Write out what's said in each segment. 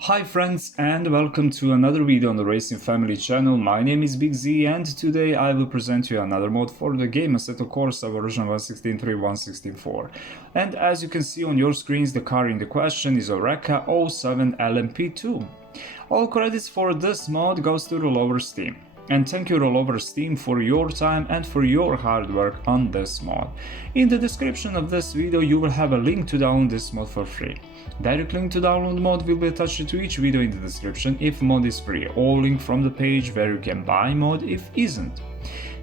Hi friends and welcome to another video on the Racing Family channel. My name is Big Z and today I will present you another mod for the game Assetto Corsa version 1.16.3.1.16.4. And as you can see on your screens, the car in the question is ORECA 07 LMP2. All credits for this mod goes to ROLLOVERS Team. And thank you ROLLOVERS Team for your time and for your hard work on this mod. In the description of this video you will have a link to download this mod for free. Direct link to download mod will be attached to each video in the description if mod is free, or link from the page where you can buy mod if isn't.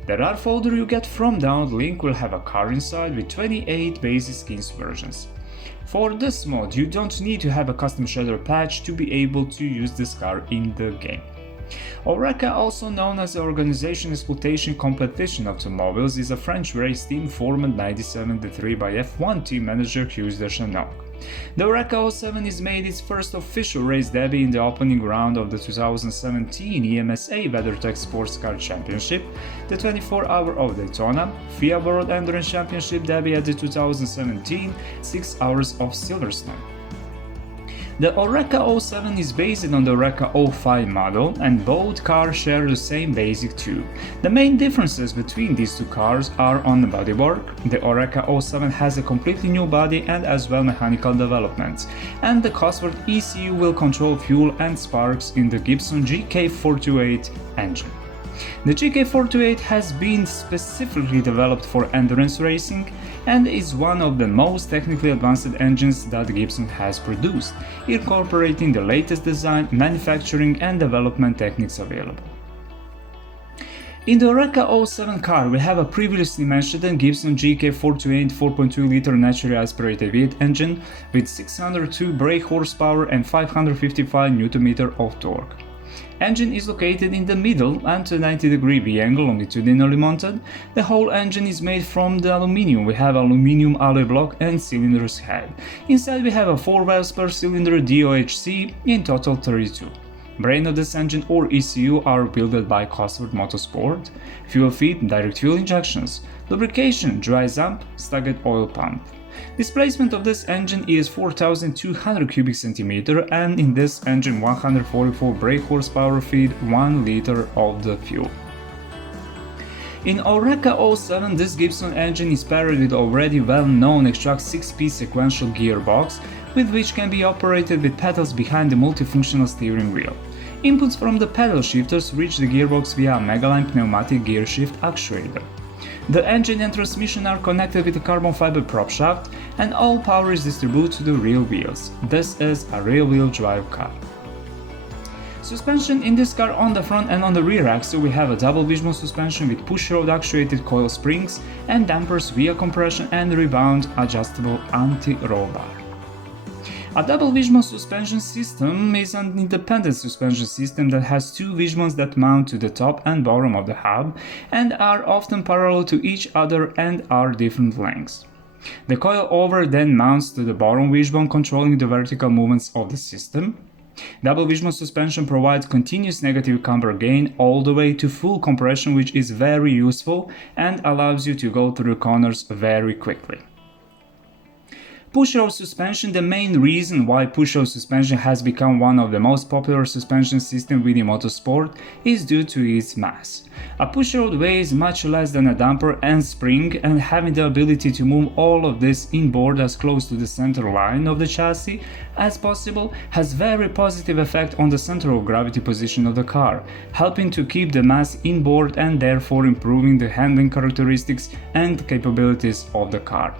The RAR folder you get from download link will have a car inside with 28 basic skins versions. For this mod you don't need to have a custom shader patch to be able to use this car in the game. ORECA, also known as the Organisation Exploitation Competition Automobiles, is a French race team formed in 1973 by F1 team manager Hugues Deschanel. The ORECA 07 is made its first official race debut in the opening round of the 2017 EMSA WeatherTech Sports Car Championship, the 24-hour of Daytona, FIA World Endurance Championship debut at the 2017 6 Hours of Silverstone. The ORECA 07 is based on the ORECA 05 model, and both cars share the same basic tube. The main differences between these two cars are on the bodywork. The ORECA 07 has a completely new body and as well mechanical developments, and the Cosworth ECU will control fuel and sparks in the Gibson GK428 engine. The GK428 has been specifically developed for endurance racing and is one of the most technically advanced engines that Gibson has produced, incorporating the latest design, manufacturing and development techniques available. In the ORECA 07 car we have a previously mentioned Gibson GK428 4.2-liter naturally aspirated V8 engine with 602 brake horsepower and 555 Nm of torque. Engine is located in the middle and a 90-degree V-angle longitudinally mounted. The whole engine is made from the aluminium. We have aluminium alloy block and cylinder's head. Inside we have a 4 valves per cylinder DOHC, in total 32. Brain of this engine or ECU are built by Cosworth Motorsport. Fuel feed, direct fuel injections. Lubrication, dry sump, staggered oil pump. Displacement of this engine is 4200 cubic centimeter, and in this engine 144 brake horsepower feed 1 liter of the fuel. In ORECA 07 this Gibson engine is paired with already well-known Extract 6-piece sequential gearbox, with which can be operated with pedals behind the multifunctional steering wheel. Inputs from the pedal shifters reach the gearbox via a Megaline pneumatic gear shift actuator. The engine and transmission are connected with a carbon fiber prop shaft, and all power is distributed to the rear wheels. This is a rear-wheel drive car. Suspension in this car: on the front and on the rear axle we have a double wishbone suspension with push-rod actuated coil springs and dampers via compression and rebound adjustable anti-roll bar. A double wishbone suspension system is an independent suspension system that has two wishbones that mount to the top and bottom of the hub and are often parallel to each other and are different lengths. The coil-over then mounts to the bottom wishbone, controlling the vertical movements of the system. Double wishbone suspension provides continuous negative camber gain all the way to full compression, which is very useful and allows you to go through corners very quickly. Push-rod suspension: the main reason why push-rod suspension has become one of the most popular suspension systems within motorsport is due to its mass. A push-rod weighs much less than a damper and spring, and having the ability to move all of this inboard as close to the center line of the chassis as possible has very positive effect on the center of gravity position of the car, helping to keep the mass inboard and therefore improving the handling characteristics and capabilities of the car.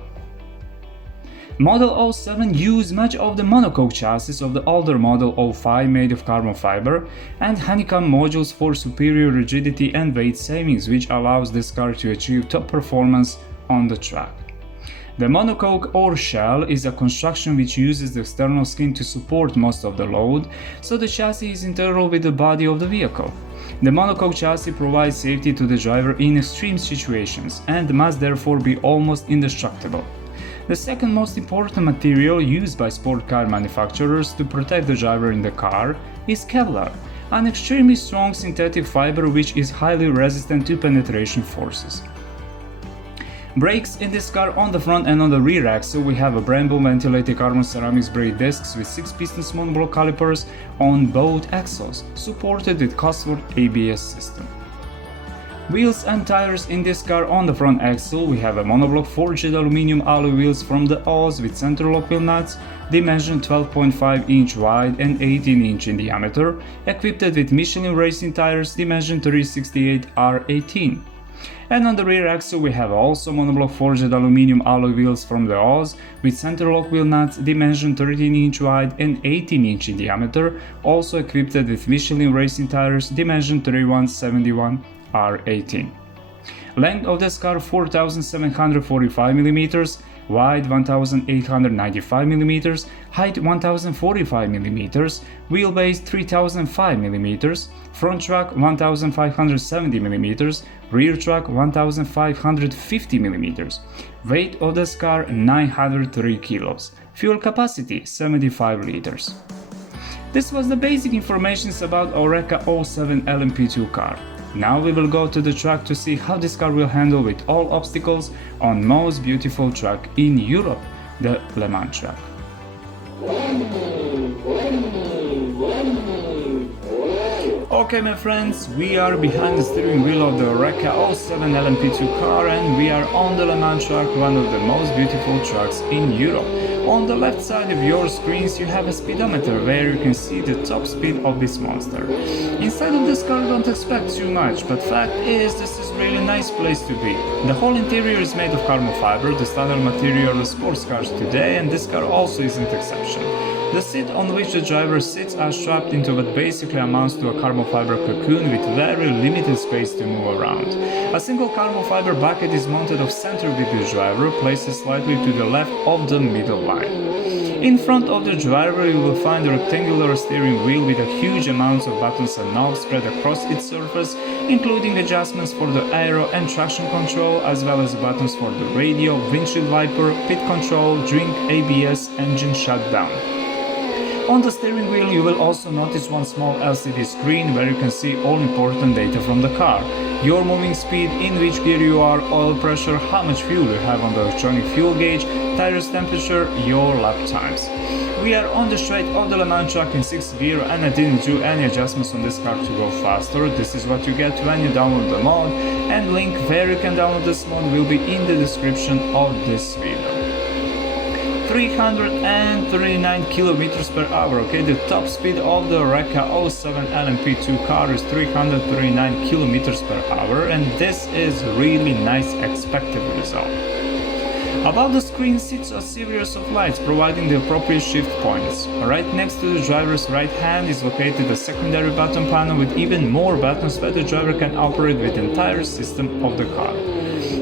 Model 07 used much of the monocoque chassis of the older Model 05 made of carbon fiber and honeycomb modules for superior rigidity and weight savings, which allows this car to achieve top performance on the track. The monocoque or shell is a construction which uses the external skin to support most of the load, so the chassis is integral with the body of the vehicle. The monocoque chassis provides safety to the driver in extreme situations and must therefore be almost indestructible. The second most important material used by sport car manufacturers to protect the driver in the car is Kevlar, an extremely strong synthetic fiber which is highly resistant to penetration forces. Brakes in this car: on the front and on the rear axle we have a Brembo ventilated carbon ceramics brake discs with 6-piston monoblock calipers on both axles, supported with Cosworth ABS system. Wheels and tires in this car: on the front axle we have a monoblock forged aluminum alloy wheels from the Oz with center lock wheel nuts, dimension 12.5 inch wide and 18 inch in diameter, equipped with Michelin racing tires, dimension 368 R18. And on the rear axle we have also monoblock forged aluminum alloy wheels from the Oz with center lock wheel nuts, dimension 13 inch wide and 18 inch in diameter, also equipped with Michelin racing tires, dimension 3171 R18. Length of this car: 4,745 mm, wide 1,895 mm, height 1,045 mm, wheelbase 3,005 mm, front track 1,570 mm, rear track 1,550 mm. Weight of this car: 903 kilos. Fuel capacity: 75 liters. This was the basic information about ORECA 07 LMP2 car. Now we will go to the track to see how this car will handle with all obstacles on most beautiful track in Europe, the Le Mans track. Okay my friends, we are behind the steering wheel of the ORECA 07 LMP2 car and we are on the Le Mans track, one of the most beautiful tracks in Europe. On the left side of your screens you have a speedometer where you can see the top speed of this monster. Inside of this car don't expect too much, but fact is this is really nice place to be. The whole interior is made of carbon fiber, the standard material of sports cars today, and this car also isn't exception. The seat on which the driver sits are strapped into what basically amounts to a carbon fiber cocoon with very limited space to move around. A single carbon fiber bucket is mounted off center with the driver, placed slightly to the left of the middle line. In front of the driver you will find a rectangular steering wheel with a huge amounts of buttons and knobs spread across its surface, including adjustments for the aero and traction control, as well as buttons for the radio, windshield wiper, pit control, drink, ABS, engine shutdown. On the steering wheel you will also notice one small LCD screen where you can see all important data from the car. Your moving speed, in which gear you are, oil pressure, how much fuel you have on the electronic fuel gauge, tires temperature, your lap times. We are on the straight of the Le Mans track in 6th gear and I didn't do any adjustments on this car to go faster. This is what you get when you download the mod, and link where you can download this mod will be in the description of this video. 339 kilometers per hour. Okay, the top speed of the ORECA 07 LMP2 car is 339 kilometers per hour, and this is really nice expected result. Above the screen sits a series of lights providing the appropriate shift points. Right next to the driver's right hand is located a secondary button panel with even more buttons where the driver can operate with the entire system of the car.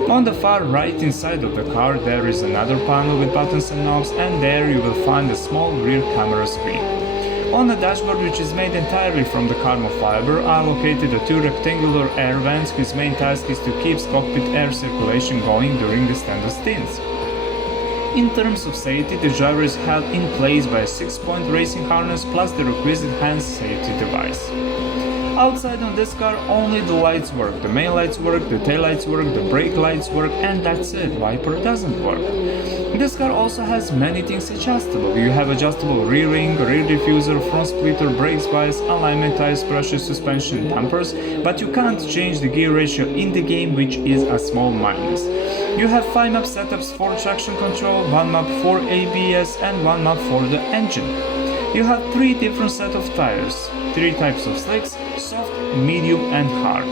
On the far right inside of the car there is another panel with buttons and knobs, and there you will find a small rear camera screen. On the dashboard, which is made entirely from the carbon fiber, are located the two rectangular air vents whose main task is to keep cockpit air circulation going during the standard stints. In terms of safety, the driver is held in place by a 6-point racing harness plus the requisite hand safety device. Outside on this car only the lights work, the main lights work, the tail lights work, the brake lights work, and that's it, wiper doesn't work. This car also has many things adjustable. You have adjustable rear ring, rear diffuser, front splitter, brakes bias, alignment, tires, brushes, suspension, dampers, but you can't change the gear ratio in the game, which is a small minus. You have 5 map setups for traction control, 1 map for ABS and 1 map for the engine. You have 3 different set of tires, 3 types of slicks, soft, medium and hard.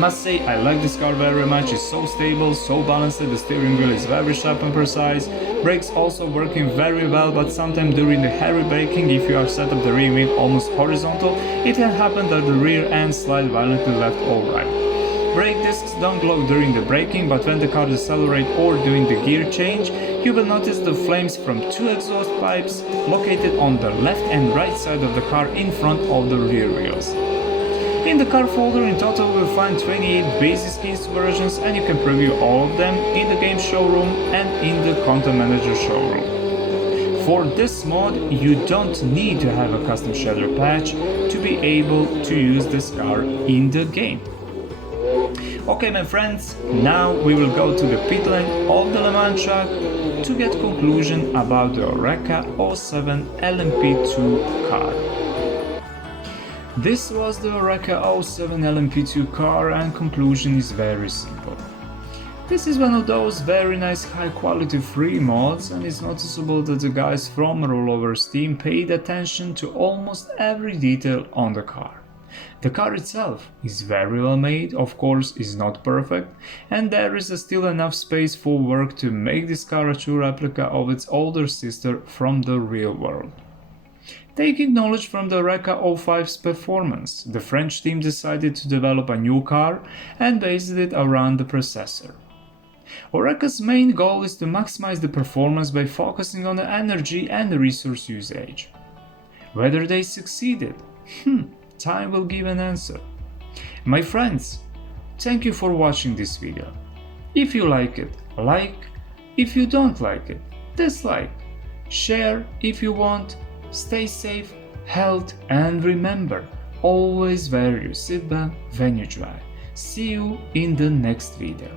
Must say I like this car very much, it's so stable, so balanced, the steering wheel is very sharp and precise, brakes also working very well, but sometimes during the heavy braking, if you have set up the rear wheel almost horizontal, it can happen that the rear end slide violently left or right. Brake discs don't glow during the braking, but when the car decelerates or during the gear change, you will notice the flames from 2 exhaust pipes located on the left and right side of the car in front of the rear wheels. In the car folder in total you will find 28 basic skins versions, and you can preview all of them in the game showroom and in the content manager showroom. For this mod you don't need to have a custom shader patch to be able to use this car in the game. Okay, my friends, now we will go to the pit lane of the Le Mans track to get conclusion about the ORECA 07 LMP2 car. This was the ORECA 07 LMP2 car, and conclusion is very simple. This is one of those very nice high quality free mods, and it's noticeable that the guys from Rollovers team paid attention to almost every detail on the car. The car itself is very well made, of course is not perfect, and there is still enough space for work to make this car a true replica of its older sister from the real world. Taking knowledge from the ORECA 05's performance, the French team decided to develop a new car and based it around the processor. ORECA's main goal is to maximize the performance by focusing on the energy and the resource usage. Whether they succeeded? Time will give an answer. My friends, thank you for watching this video. If you like it, like. If you don't like it, dislike. Share if you want. Stay safe, healthy, and remember, always wear your seatbelt when you drive. See you in the next video.